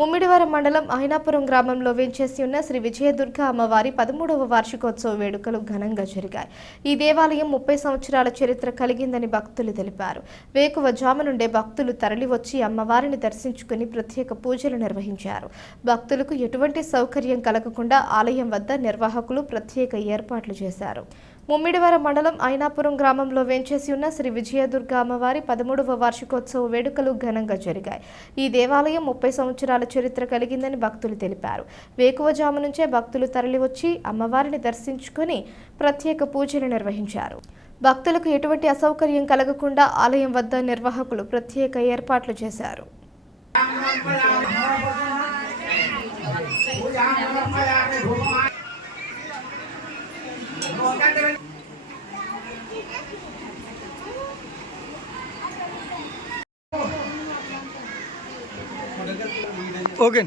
ముమ్మిడివరం మండలం అయినాపురం గ్రామంలో వేంచేసి ఉన్న శ్రీ విజయదుర్గ అమ్మవారి 13వ వార్షికోత్సవ వేడుకలు ఘనంగా జరిగాయి. ఈ దేవాలయం 30 సంవత్సరాల చరిత్ర కలిగిందని భక్తులు తెలిపారు. వేకువజాము నుండే భక్తులు తరలివచ్చి అమ్మవారిని దర్శించుకుని ప్రత్యేక పూజలు నిర్వహించారు. భక్తులకు ఎటువంటి సౌకర్యం కలగకుండా ఆలయం వద్ద నిర్వాహకులు ప్రత్యేక ఏర్పాట్లు చేశారు. ముమ్మిడివరం మండలం అయినాపురం గ్రామంలో వేంచేసి ఉన్న శ్రీ విజయదుర్గ అమ్మవారి 13వ వార్షికోత్సవ వేడుకలు ఘనంగా జరిగాయి. ఈ దేవాలయం 30 సంవత్సరాల చరిత్ర కలిగిందని భక్తులు తెలిపారు. వేకువజాము నుంచే భక్తులు తరలివచ్చి అమ్మవారిని దర్శించుకుని ప్రత్యేక పూజలు నిర్వహించారు. భక్తులకు ఎటువంటి అసౌకర్యం కలగకుండా ఆలయం వద్ద నిర్వాహకులు ప్రత్యేక ఏర్పాట్లు చేశారు. ఓకే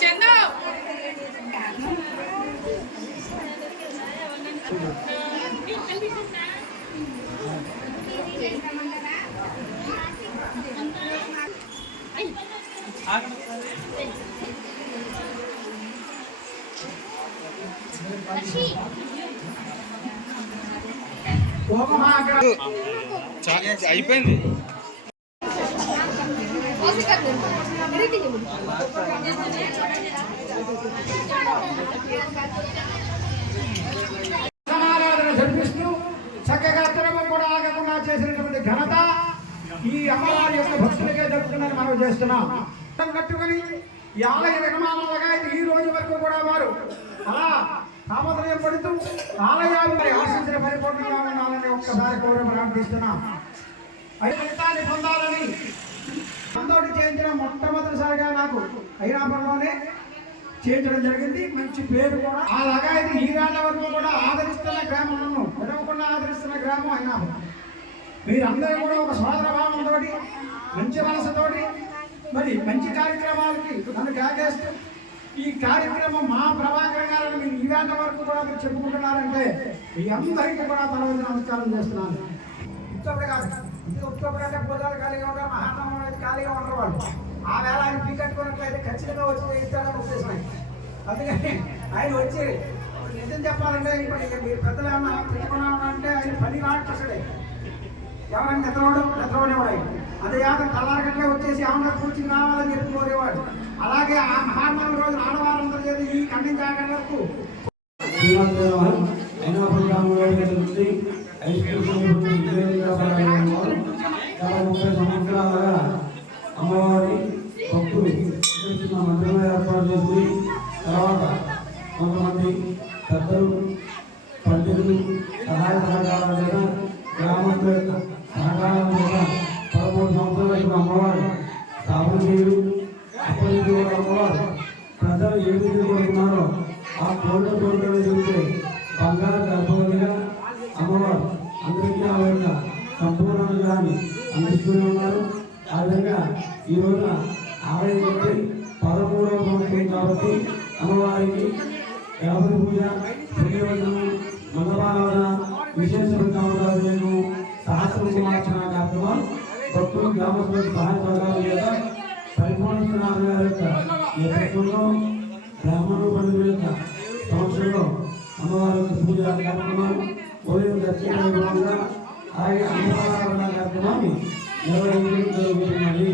చందు అయిపోయింది. జరిపిస్తూ చక్కగా తిరగ కూడా ఆగకుండా చేసినటువంటి ఘనత ఈ అమ్మవారి యొక్క భక్తులకే దక్కుతుందని మనం చేస్తున్నాం. కట్టుకుని ఈ ఆలయ నిర్మాణాలుగా ఈ రోజు వరకు కూడా వారు అలా తాపత్రయం పడుతూ ఆలయాలు ఆశించిన పరిపూర్ణంగా ఉండాలని ఒక్కసారి కోరి ప్రార్థిస్తున్నాం. ఫలితాన్ని పొందాలని అందోటి చేయించిన మొట్టమొదటిసారిగా నాకు అయినాపురంలోనే చేయించడం జరిగింది. మంచి పేరు కూడా అలాగా ఇది ఈ రాళ్ళ వరకు కూడా ఆదరిస్తున్న గ్రామంలో ఎడవకుండా ఆదరిస్తున్న గ్రామం అయినాపురం. మీరందరూ కూడా ఒక సోదర భావంతో మంచి మనసుతోటి మరి మంచి కార్యక్రమాలకి నన్ను కేకేస్తూ ఈ కార్యక్రమం మా ప్రభాకర్ గారిని మీరు ఈవేళ వరకు కూడా మీరు చెప్పుకుంటున్నారంటే మీ అందరికీ కూడా తలవంతి నమస్కారం చేస్తున్నాను. ఉత్తప్పుడు కాదు, ఉత్తప్పుడు అంటే బుధాలు ఖాళీగా ఉంటారు, మహాత్మ అయితే ఖాళీగా ఉండరు వాళ్ళు. ఆ వేళ ఆయన పీ కట్టుకున్నట్లయితే ఖచ్చితంగా వచ్చి చేయిస్తాడని ఉద్దేశం. అందుకని ఆయన వచ్చి నిజం చెప్పాలంటే ఇప్పుడు మీరు పెద్దలు ఏమన్నా పెట్టుకున్నామంటే ఆయన పని రాక్షసుడే. ఎవరైనా నిద్రపోనేవాడు ఆయన. అదే యాక తెల్లారగట్లే వచ్చేసి ఏమన్నా కూర్చుని రావాలని చెప్పి కోరేవాడు. అలాగే ఆ మహాత్మ రోజు ఆడవాళ్ళందరూ చేసి ఈ ఖండించాగలకు అమ్మవారి భక్తులు మందిరంలో ఏర్పాటు చేసి తర్వాత కొంతమంది పెద్దలు పండితులు సహాయ సహకారాల చేత గ్రామంలో సహకారం చేత 13 సంవత్సరాల అమ్మవారు స్థాపన చేయడం అప్పటి అమ్మవారు ప్రజలు ఏ విధంగా కోరుకున్నారో ఆ కోరికలు చూస్తే బంగారు గర్భవతిగా అమ్మవారు అందరికీ ఆ యొక్క సంపూర్ణంగా అందిస్తూనే ఉన్నారు. ఆ విధంగా ఈ రోజున ఆలయం నుండి 13వ సంవత్సరం కాబట్టి అమ్మవారికి గణపతి పూజ, శ్రీవచనం, మంగళవారాధన, విశేష వృందావనాలు, సహస్ర కుమార్చన కార్యక్రమం భక్తులు గ్రామస్తులకు సహాయ సహకారం చేత పరిపూర్ణ గారి యొక్క నేతృత్వంలో బ్రాహ్మణుల పండుగ యొక్క సంవత్సరంలో అమ్మవారి యొక్క పూజ కార్యక్రమం ఉదయం దర్శనం అలాగే అన్నదాన కార్యక్రమాన్ని నిర్వహించడం జరుగుతున్నది.